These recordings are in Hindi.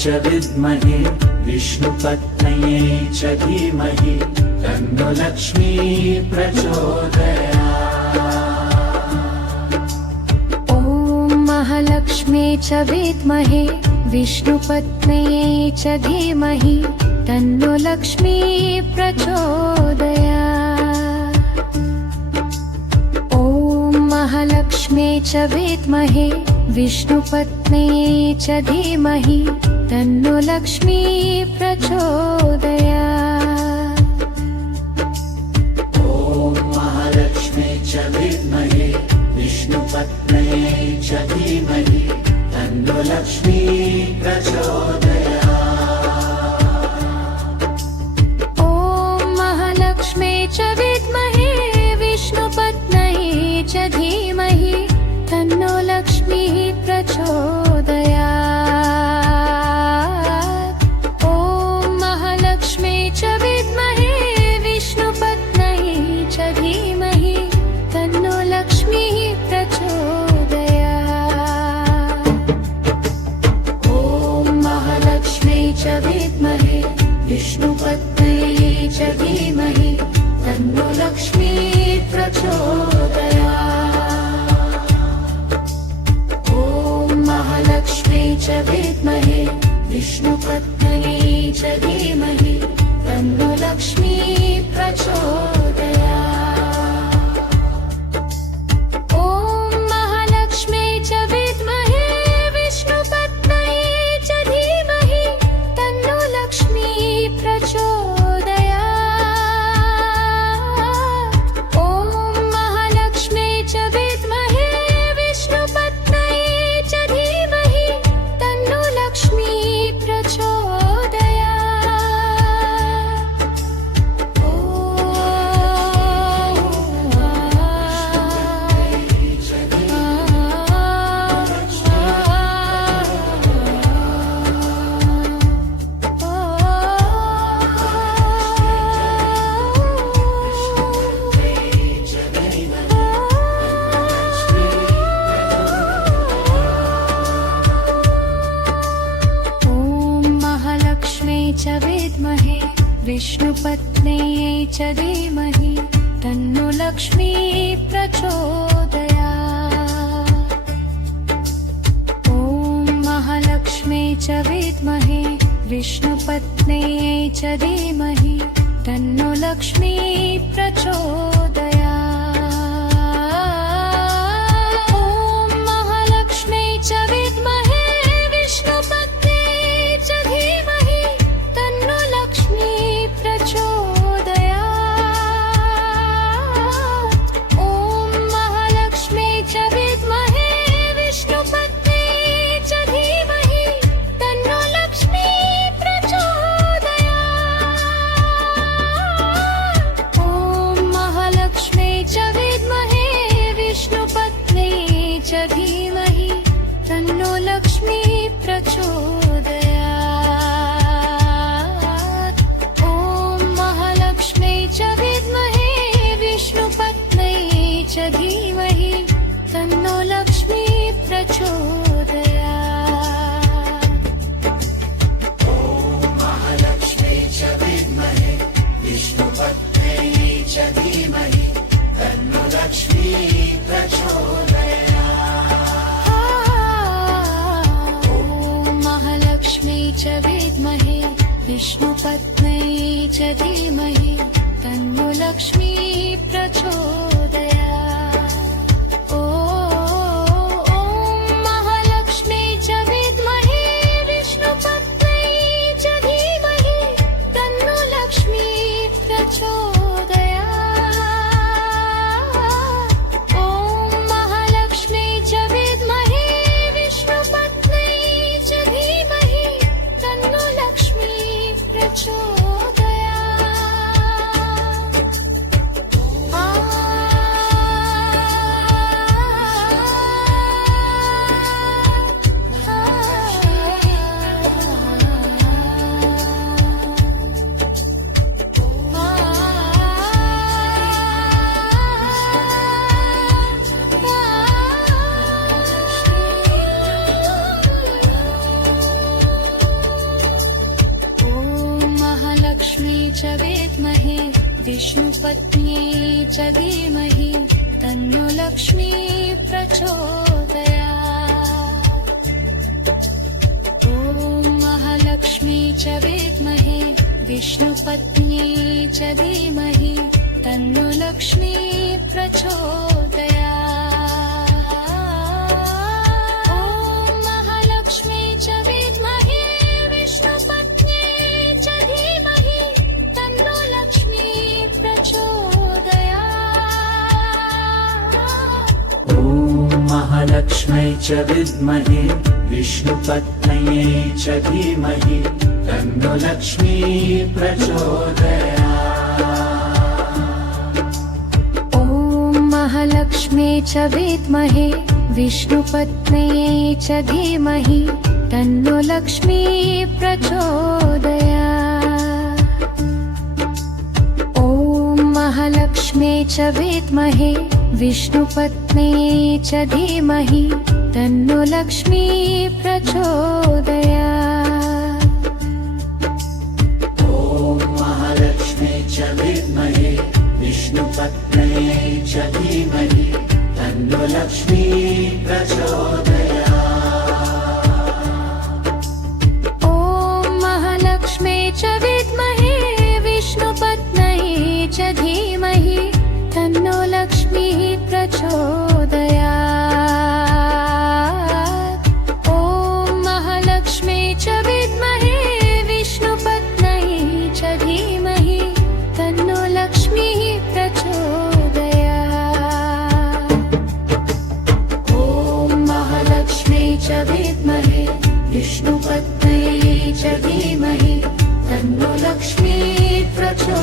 च विद्महे विष्णुपत्न्यै च धीमहि तन्नो लक्ष्मी प्रचोदयात्। ॐ महालक्ष्मी च विद्महे विष्णुपत्न्यै च धीमहि तन्नो लक्ष्मी प्रचोदयात्। ॐ महालक्ष्मी च विद्महे विष्णुपत्न्यै च धीमहि तन्नो लक्ष्मी प्रचोदयात्। ॐ महालक्ष्मी च विद्महे विष्णुपत्न्यै च धीमहि तन्नो लक्ष्मी प्रचोदयात्। ॐ महालक्ष्मी च विद्महे विष्णुपत्न्यै च धीमहि तन्नो लक्ष्मी प्रचोदयात्। ॐ महालक्ष्मी च विद्महे विष्णुपत्न्यै च धीमहि तन्नो लक्ष्मी प्रचोदयात्। ॐ महालक्ष्मी च विद्महे विष्णुपत्न्यै च धीमहि तन्नो लक्ष्मी प्रचोदयात्। महालक्ष्मी च विद्महे विष्णुपत्न्यै च धीमहि तन्नो लक्ष्मी प्रचोदयात्। ॐ महालक्ष्मी च विद्महे विष्णुपत्न्यै च धीमहि तन्नो लक्ष्मी प्रचोदयात्। ॐ महालक्ष्मी च विद्महे विष्णुपत्न्यै च धीमहि तन्नो लक्ष्मी विष्णुपत्न्यै च धीमहि तन्नो लक्ष्मी प्रचोदयात्। ॐ महालक्ष्मी च विद्महे विष्णुपत्न्यै च धीमहि तन्नो लक्ष्मी प्रचोदयात्। ॐ महालक्ष्मी च विद्महे विष्णुपत्न्यै च धीमहि तन्नो लक्ष्मी प्रचोदयात्। ॐ महालक्ष्मी च विद्महे विष्णुपत्न्यै च धीमहि तन्नो लक्ष्मी प्रचोदयात्। ॐ महालक्ष्मी च विद्महे विष्णुपत्न्यै च धीमहि तन्नो लक्ष्मी प्रचोदयात्। ॐ महालक्ष्मी च विद्महे विष्णुपत्न्यै च धीमहि तन्नो लक्ष्मी प्रचोदयात्। ॐ महालक्ष्मी च विद्महे विष्णुपत्न्यै च धीमहि तन्नो लक्ष्मी प्रचोदयात्। ॐ महालक्ष्मी च विद्महे विष्णुपत्न्यै च धीमहि तन्नो लक्ष्मी प्रचोदयात्। ॐ महालक्ष्मी च विद्महे विष्णुपत्न्यै च धीमहि तन्नो लक्ष्मी प्रचोदयात्। ॐ महालक्ष्मी च विद्महे विष्णुपत्न्यै च धीमहि तन्नो लक्ष्मी प्रचोदयात्। महालक्ष्मी च विद्महे विष्णुपत्न्यै च धीमहि तन्नो लक्ष्मी प्रचोदयात्। ॐ महालक्ष्मी च विद्महे विष्णुपत्न्यै च धीमहि तन्नो लक्ष्मी प्रचोदयात्। ॐ महालक्ष्मी च विद्महे विष्णुपत्न्यै च धीमहि तन्नो लक्ष्मी प्रचोदयात्। ॐ महालक्ष्म्यै च विद्महे विष्णुपत्न्यै च धीमहि तन्नो लक्ष्मी प्रचोदयात्। ॐ महालक्ष्मी च विद्महे विष्णुपत्न्यै च धीमहि तन्नो लक्ष्मी प्रचोदयात्। ॐ महालक्ष्मी च विद्महे विष्णुपत्न्यै च धीमहि तन्नो लक्ष्मी प्रचोदयात्। ॐ महालक्ष्म्यै च विद्महे विष्णुपत्न्यै च धीमहि तन्नो लक्ष्मी प्रचोदयात्। ॐ महालक्ष्मी च विद्महे विष्णुपत्न्यै च धीमहि तन्नो लक्ष्मी प्रचोदयात्।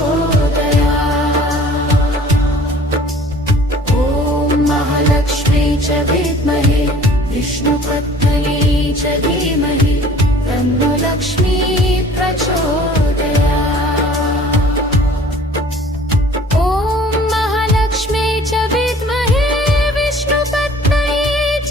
ॐ महालक्ष्मी च विद्महे विष्णुपत्न्यै च धीमहि तन्नो लक्ष्मी प्रचोदयात्। ॐ महालक्ष्म्यै च विद्महे विष्णुपत्न्यै च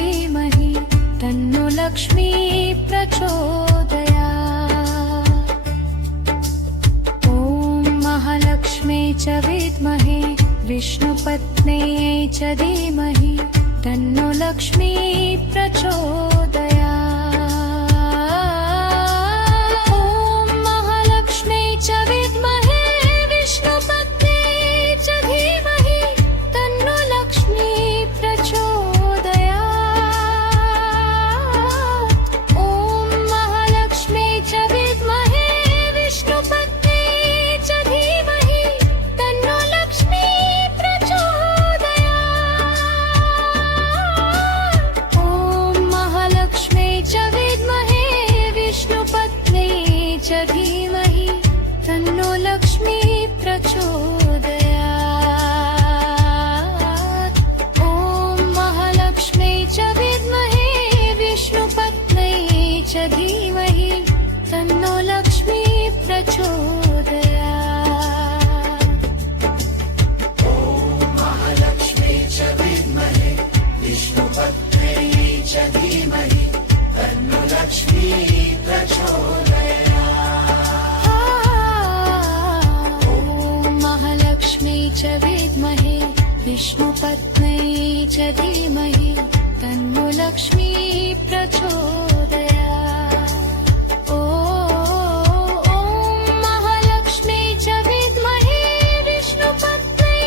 धीमहि तन्नो लक्ष्मी प्रचोदयात्। ॐ महालक्ष्म्यै च विद्महे विष्णुपत्न्यै च धीमहि तन्नो लक्ष्मी प्रचोदयात्। ॐ महालक्ष्मी च विद्महे विष्णुपत्न्यै च धीमहि तन्नो लक्ष्मी प्रचोदयात्। ॐ महालक्ष्मी च विद्महे विष्णुपत्न्यै च धीमहि तन्नो लक्ष्मी विष्णुपत्न्यै च धीमहि तन्नो लक्ष्मी प्रचोदयात्। ॐ महालक्ष्मी च विद्महे विष्णुपत्न्यै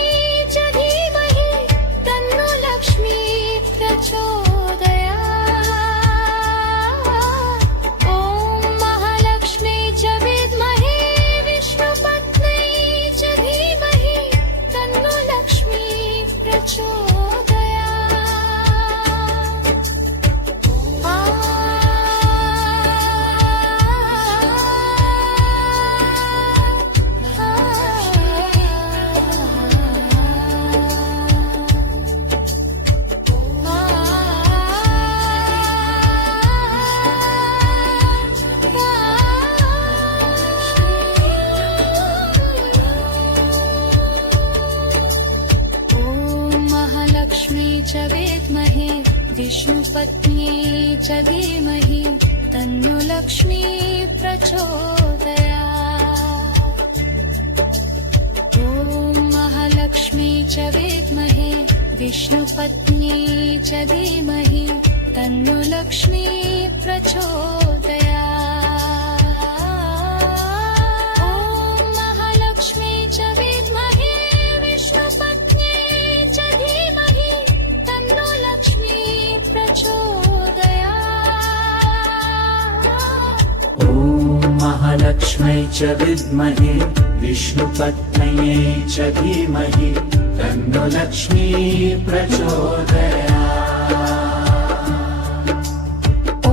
च धीमहि तन्नो लक्ष्मी प्रचोदयात्। विष्णुपत्न्यै च धीमहि तन्नो लक्ष्मी प्रचोदयात्। ॐ महालक्ष्मी च विद्महे विष्णुपत्न्यै च धीमहि तन्नो लक्ष्मी प्रचोदयात्। ॐ महालक्ष्मी च विद्महे विष्णुपत्न्यै च धीमहि तन्नो लक्ष्मी प्रचोदयात्। ॐ महालक्ष्म्यै च विद्महे विष्णुपत्न्यै च धीमहि तन्नो लक्ष्मी प्रचोदयात्। ॐ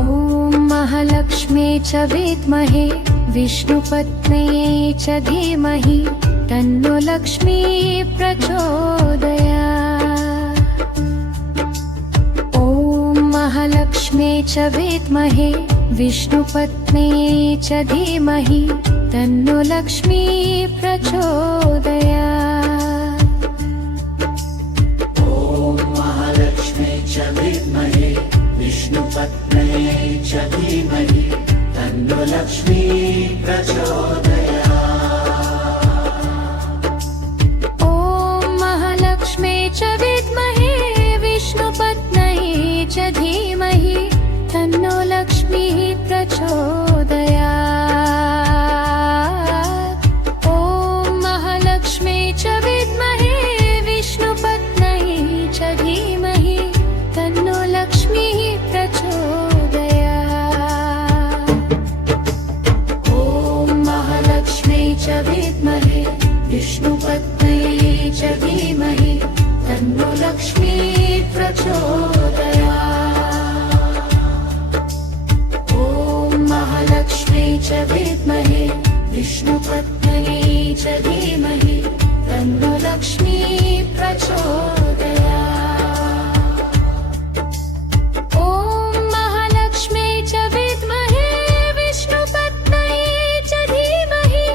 महालक्ष्मी च विद्महे विष्णुपत्न्यै च धीमहि तन्नो लक्ष्मी प्रचोदयात्। ॐ महालक्ष्मी च विद्महे विष्णुपत्न्यै च धीमहि तन्नो लक्ष्मी प्रचोदयात्। ॐ महालक्ष्म्यै च विद्महे विष्णुपत्न्यै च धीमहि तन्नो लक्ष्मी प्रचोदयात्। ॐ महालक्ष्मी च विद्महे विष्णुपत्न्यै च धीमहि तन्नो लक्ष्मी प्रचोदयात्। ॐ महालक्ष्मी च विद्महे विष्णुपत्न्यै च धीमहि तन्नो लक्ष्मी प्रचोदयात्। ॐ महालक्ष्म्यै च विद्महे विष्णुपत्न्यै च धीमहि तन्नो लक्ष्मी प्रचोदयात्। ॐ महालक्ष्म्यै च विद्महे विष्णुपत्न्यै च धीमहि तन्नो लक्ष्मी प्रचोदयात्। ॐ महालक्ष्मी च विद्महे विष्णुपत्न्यै च धीमहि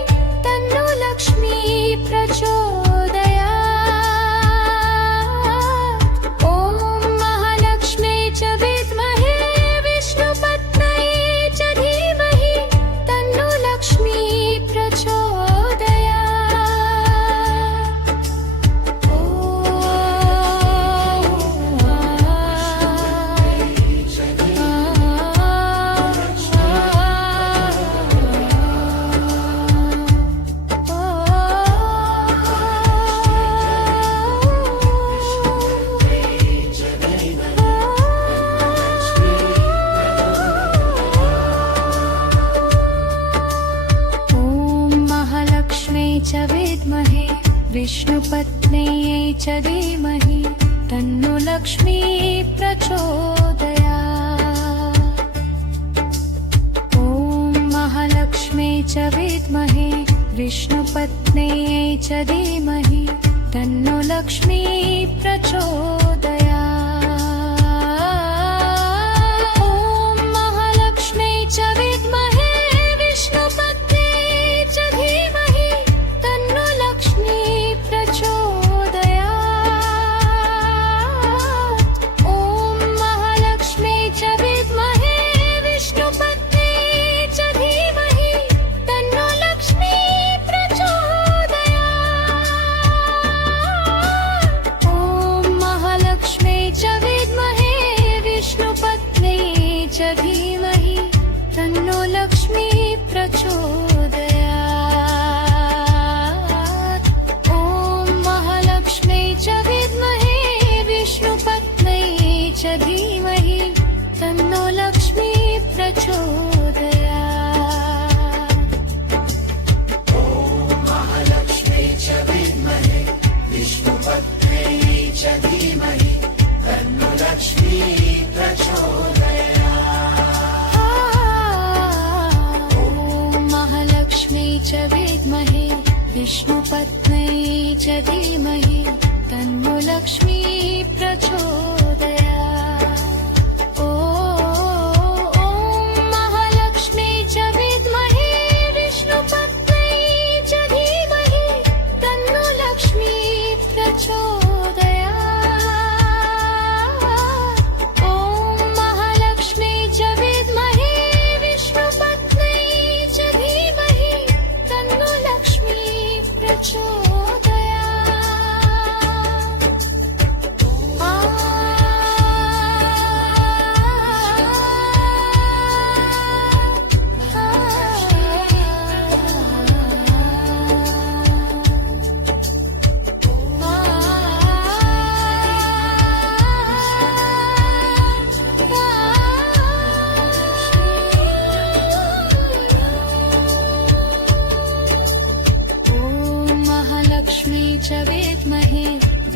तन्नो लक्ष्मी प्रचोदयात्। ॐ महालक्ष्मी च विद्महे विष्णुपत्न्यै च धीमहि तन्नो लक्ष्मी प्रचोदयात्। ॐ महालक्ष्म्यै च विद्महे विष्णुपत्न्यै च धीमहि तन्नो लक्ष्मी प्रचोदयात्। ॐ महालक्ष्म्यै च विद्महे विष्णुपत्न्यै च धीमहि तन्नो लक्ष्मी प्रचोदयात्। ॐ महालक्ष्म्यै च विद्महे विष्णुपत्न्यै च धीमहि तन्नो लक्ष्मी प्रचोदयात्। ॐ महालक्ष्म्यै च विद्महे विष्णुपत्न्यै च धीमहि तन्नो लक्ष्मी प्रचोदयात्। ॐ महालक्ष्म्यै च विद्महे विष्णुपत्न्यै च धीमहि तन्नो लक्ष्मी प्रचोदयात्। ॐ महालक्ष्म्यै च विद्महे विष्णुपत्न्यै च धीमहि तन्नो लक्ष्मी प्रचोदयात्। महालक्ष्म्यै च विद्महे विष्णुपत्न्यै च धीमहि तन्नो लक्ष्मी प्रचोदयात्। ॐ महालक्ष्म्यै च विद्महे विष्णुपत्न्यै च धीमहि तन्नो लक्ष्मी प्रचोदयात्। ॐ महालक्ष्म्यै च विद्महे विष्णुपत्न्यै च धीमहि तन्नो लक्ष्मी प्रचोदयात्। ॐ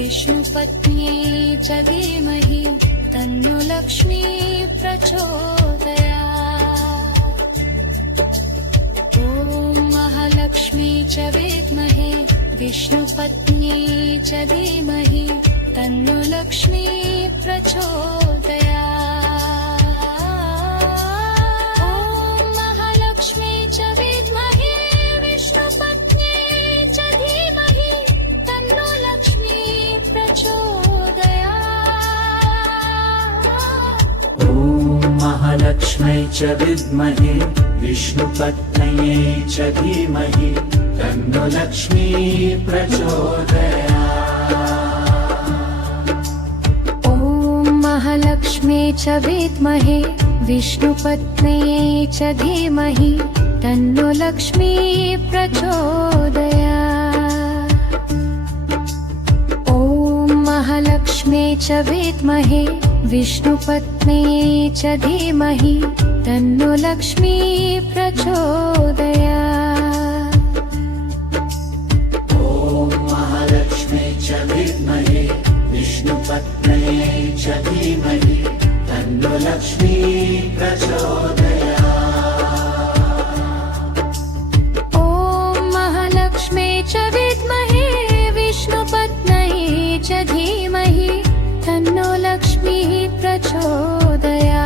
विष्णुपत्न्यै च धीमहि तन्नो लक्ष्मी प्रचोदयात्। ॐ महालक्ष्मी च विद्महे विष्णुपत्न्यै च धीमहि तन्नो लक्ष्मी प्रचोदयात्। ॐ महालक्ष्मी च विद्महे विष्णुपत्न्यै च धीमहि तन्नो लक्ष्मी प्रचोदयात्। ॐ महालक्ष्म्यै च विद्महे विष्णुपत्न्यै च धीमहि तन्नो लक्ष्मी प्रचोदयात्। ॐ महालक्ष्मी च विद्महे विष्णुपत्न्यै च धीमहि तन्नो लक्ष्मी प्रचोदयात्। ॐ महालक्ष्मी च विद्महे विष्णुपत्न्यै च धीमहि तन्नो लक्ष्मी प्रचोदयात्। ॐ महालक्ष्म्यै च विद्महे विष्णुपत्न्यै च धीमहि तन्नो लक्ष्मी प्रचोदयात्। ॐ महालक्ष्मी च विद्महे विष्णुपत्न्यै च धीमहि तन्नो लक्ष्मी प्रचोदयात्।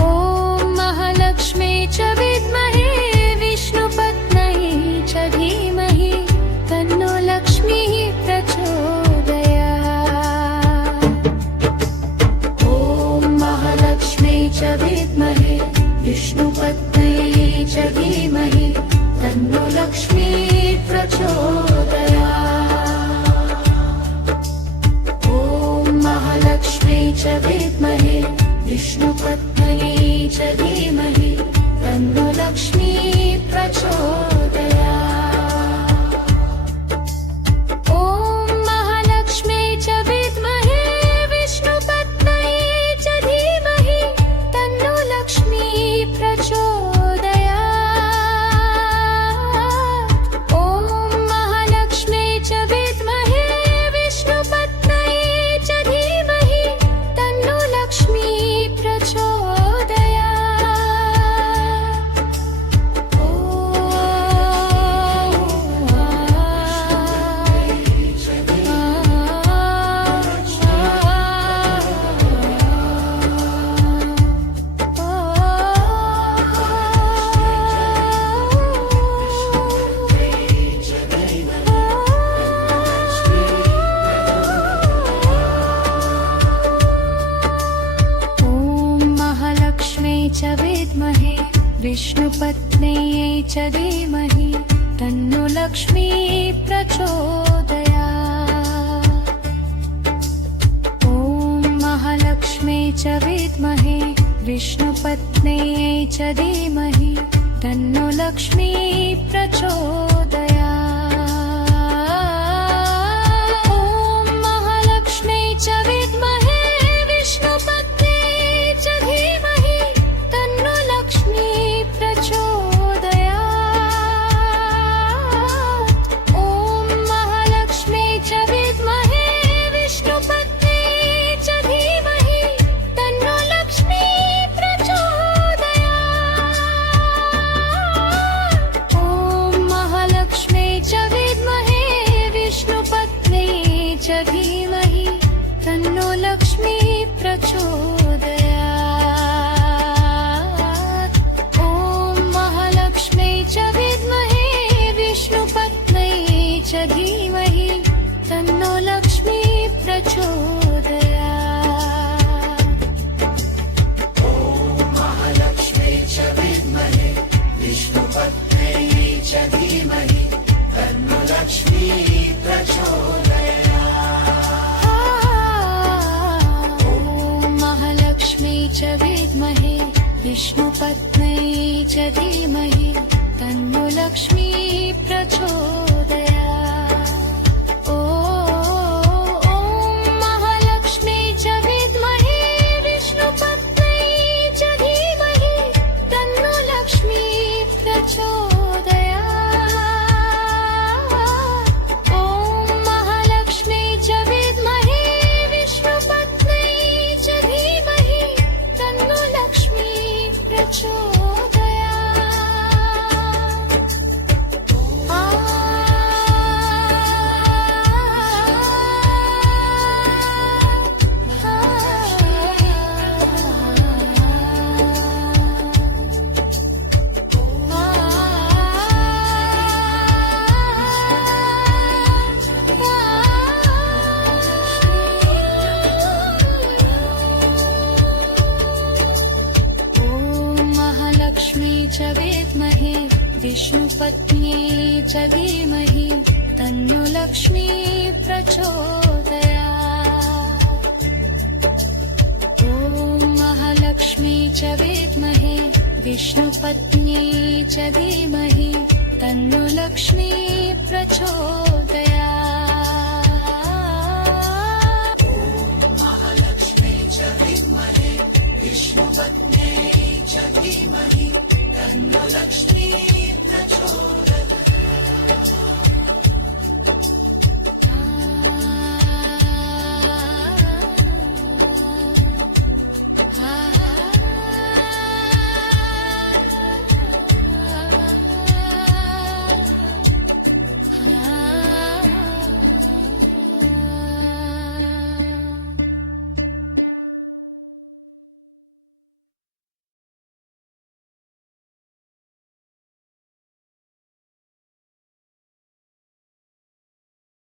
ॐ महालक्ष्मी च विद्महे विष्णुपत्न्यै च धीमहि तन्नो लक्ष्मी प्रचोदयात्। ॐ महालक्ष्मी च विद्महे विष्णुपत्न्यै च धीमहि तन्नो लक्ष्मी प्रचोदयात्। ॐ महालक्ष्मी च विद्महे विष्णुपत्न्यै च धीमहि तन्नो लक्ष्मी प्रचोदयात्। ॐ महालक्ष्मी च विद्महे विष्णुपत्न्यै च धीमहि तन्नो लक्ष्मी प्रचोदयात्। ॐ महालक्ष्मी च विद्महे विष्णुपत्न्यै च धीमहि तन्नो लक्ष्मी विष्णुपत्न्यै च धीमहि तन्नो लक्ष्मी प्रचोदयात्। ॐ महालक्ष्मी च विद्महे विष्णुपत्न्यै च धीमहि तन्नो लक्ष्मी प्रचोदयात्। ॐ महालक्ष्मी च विद्महे विष्णुपत्न्यै च धीमहि तन्नो लक्ष्मी प्रचोदयात्। ॐ महालक्ष्मी च विद्महे विष्णुपत्न्यै च धीमहि तन्नो लक्ष्मी प्रचोदयात्। ॐ महालक्ष्मी च विद्महे विष्णुपत्न्यै च धीमहि तन्नो लक्ष्मी प्रचोदयात्। ॐ महालक्ष्मी च विद्महे विष्णुपत्न्यै च धीमहि तन्नो लक्ष्मी प्रचोदयात्। महालक्ष्म्यै च विद्महे विष्णुपत्न्यै च धीमहि तन्नो लक्ष्मी प्रचोदयात्। ॐ महालक्ष्मी च विद्महे विष्णुपत्न्यै च धीमहि तन्नो लक्ष्मी प्रचोदयात्। ॐ महालक्ष्मी च विद्महे विष्णुपत्न्यै च धीमहि तन्नो लक्ष्मी प्रचोदयात्। ॐ च विद्महे विष्णुपत्न्यै च धीमहि तन्नो लक्ष्मी प्रचोदयात्। ॐ महालक्ष्मी च विद्महे विष्णुपत्न्यै च धीमहि तन्नो लक्ष्मी प्रचोदयात्। महालक्ष्मी च विद्महे विष्णु